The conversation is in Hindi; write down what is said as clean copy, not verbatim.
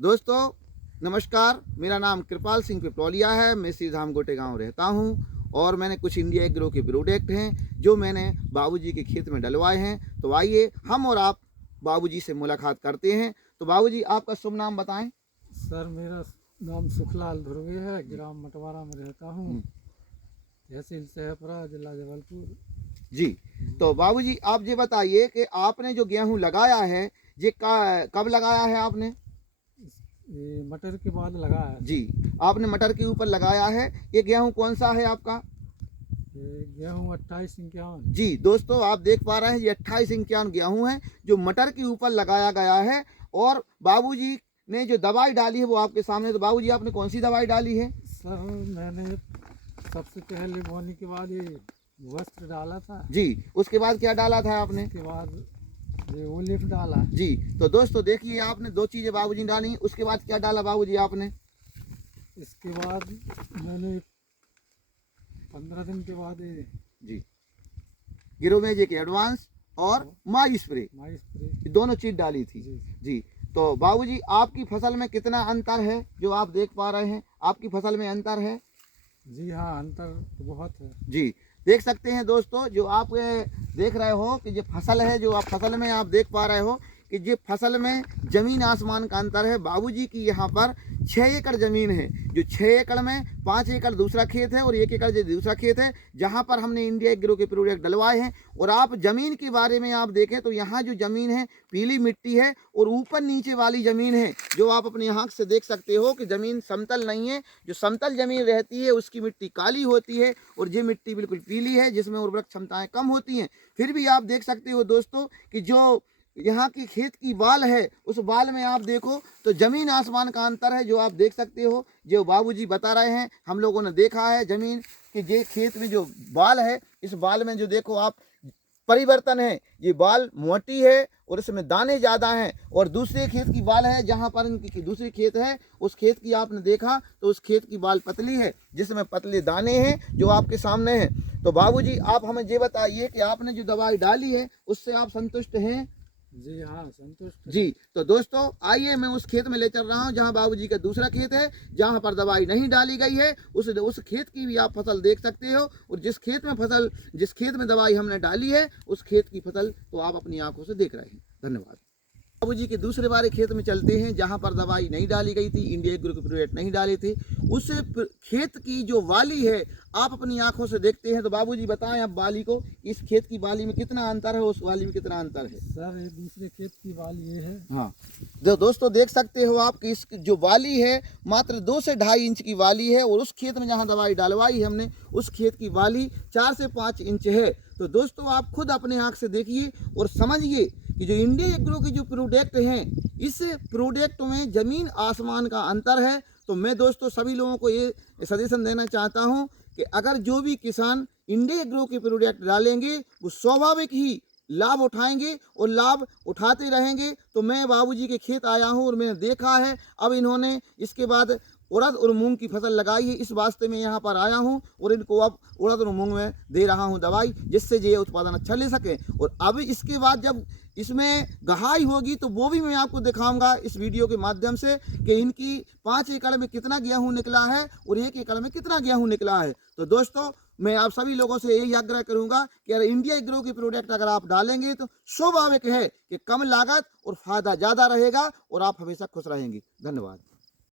दोस्तों नमस्कार, मेरा नाम कृपाल सिंह पिपलौलिया है। मैं श्री धाम गोटे गाँव रहता हूँ और मैंने कुछ इंडिया एग्रो के प्रोडक्ट हैं जो मैंने बाबूजी के खेत में डलवाए हैं। तो आइए हम और आप बाबूजी से मुलाकात करते हैं। तो बाबूजी आपका शुभ नाम बताएं। सर मेरा नाम सुखलाल ध्रुवे है, ग्राम मटवारा में रहता हूँ, तहसील सहपुरा, जिला जबलपुर। जी, तो बाबूजी आप ये बताइए कि आपने जो गेहूं लगाया है ये कब लगाया है आपने? ये मटर के बाद लगा है। जी, आपने मटर के ऊपर लगाया है। ये गेहूं कौन सा है आपका? ये गेहूँ 2851। जी दोस्तों, आप देख पा रहे हैं ये 2851 गेहूं है जो मटर के ऊपर लगाया गया है। और बाबूजी ने जो दवाई डाली है वो आपके सामने। तो बाबूजी आपने कौन सी दवाई डाली है? सर मैंने सबसे पहले बोने के बाद ये वस्त्र डाला था। जी, उसके बाद क्या डाला था आपने? उसके बाद ये ओलिफ डाला। जी, तो दोस्तों देखिए आपने दो चीज़ें बाबूजी ने डाली। उसके बाद क्या डाला बाबूजी आपने? इसके बाद मैंने 15 दिन के बाद ये जी, गिरोमेजिक एडवांस और माई स्प्रे, माई स्प्रे। ये दोनों चीज डाली थी। जी। जी, तो बाबूजी आपकी फसल में कितना अंतर है जो आप देख पा रहे हैं? आपकी फसल में अंतर है? जी हाँ, अंतर तो बहुत है। जी, देख सकते हैं दोस्तों, जो आप देख रहे हो कि ये फसल है, जो आप फसल में आप देख पा रहे हो कि ये फसल में ज़मीन आसमान का अंतर है। बाबूजी की यहाँ पर 6 एकड़ ज़मीन है, जो 6 एकड़ में 5 एकड़ दूसरा खेत है और 1 एकड़ जो दूसरा खेत है जहाँ पर हमने इंडिया एग्रो के प्रोडक्ट डलवाए हैं। और आप ज़मीन के बारे में आप देखें तो यहाँ जो ज़मीन है पीली मिट्टी है और ऊपर नीचे वाली ज़मीन है जो आप अपनी आँख से देख सकते हो कि ज़मीन समतल नहीं है। जो समतल ज़मीन रहती है उसकी मिट्टी काली होती है और ये मिट्टी बिल्कुल पीली है जिसमें उर्वरक क्षमताएँ कम होती हैं। फिर भी आप देख सकते हो दोस्तों कि जो यहाँ की खेत की बाल है उस बाल में आप देखो तो जमीन आसमान का अंतर है, जो आप देख सकते हो। जो बाबूजी बता रहे हैं, हम लोगों ने देखा है जमीन कि ये खेत में जो बाल है, इस बाल में जो देखो आप परिवर्तन है। ये बाल मोटी है और इसमें दाने ज़्यादा हैं। और दूसरे खेत की बाल है जहाँ पर इनकी दूसरी खेत है, उस खेत की आपने देखा तो उस खेत की बाल पतली है जिसमें पतले दाने हैं जो आपके सामने हैं। तो बाबूजी आप हमें ये बताइए कि आपने जो दवाई डाली है उससे आप संतुष्ट हैं? जी हाँ, संतुष्ट। जी, तो दोस्तों आइए मैं उस खेत में ले चल रहा हूँ जहाँ बाबूजी का दूसरा खेत है, जहाँ पर दवाई नहीं डाली गई है। उस खेत की भी आप फसल देख सकते हो और जिस खेत में दवाई हमने डाली है उस खेत की फसल तो आप अपनी आंखों से देख रहे हैं। धन्यवाद। बाबूजी के दूसरे वाले खेत में चलते हैं जहाँ पर दवाई नहीं डाली गई थी, इंडिया एग्रो के प्रोडक्ट नहीं डाले थे। उस खेत की जो वाली है आप अपनी आंखों से देखते हैं। तो बाबूजी बताएं आप वाली को, इस खेत की वाली में कितना अंतर है, उस वाली में कितना अंतर है? सर ये दूसरे खेत की बाल ये है। हाँ, जो दोस्तों देख सकते हो आप कि इस जो वाली है मात्र 2 से 2.5 इंच की वाली है और उस खेत में जहाँ दवाई डालवाई हमने उस खेत की वाली 4 से 5 इंच है। तो दोस्तों आप खुद अपने आँख से देखिए और समझिए कि जो इंडिया एग्रो के जो प्रोडक्ट हैं इस प्रोडक्ट में ज़मीन आसमान का अंतर है। तो मैं दोस्तों सभी लोगों को ये सजेशन देना चाहता हूँ कि अगर जो भी किसान इंडिया एग्रो के प्रोडक्ट डालेंगे वो स्वाभाविक ही लाभ उठाएंगे और लाभ उठाते रहेंगे। तो मैं बाबूजी के खेत आया हूँ और मैंने देखा है, अब इन्होंने इसके बाद उड़द और मूंग की फसल लगाई है। इस वास्ते में यहाँ पर आया हूँ और इनको अब उड़द और मूंग में दे रहा हूँ दवाई जिससे ये उत्पादन अच्छा ले सके। और अब इसके बाद जब इसमें गहाई होगी तो वो भी मैं आपको दिखाऊंगा इस वीडियो के माध्यम से कि इनकी 5 एकड़ में कितना गेहूं निकला है और 1 एकड़ में कितना गेहूं निकला है। तो दोस्तों मैं आप सभी लोगों से यही आग्रह करूंगा कि अगर इंडिया एग्रो के प्रोडक्ट अगर आप डालेंगे तो स्वाभाविक है कि कम लागत और फायदा ज़्यादा रहेगा और आप हमेशा खुश रहेंगे। धन्यवाद।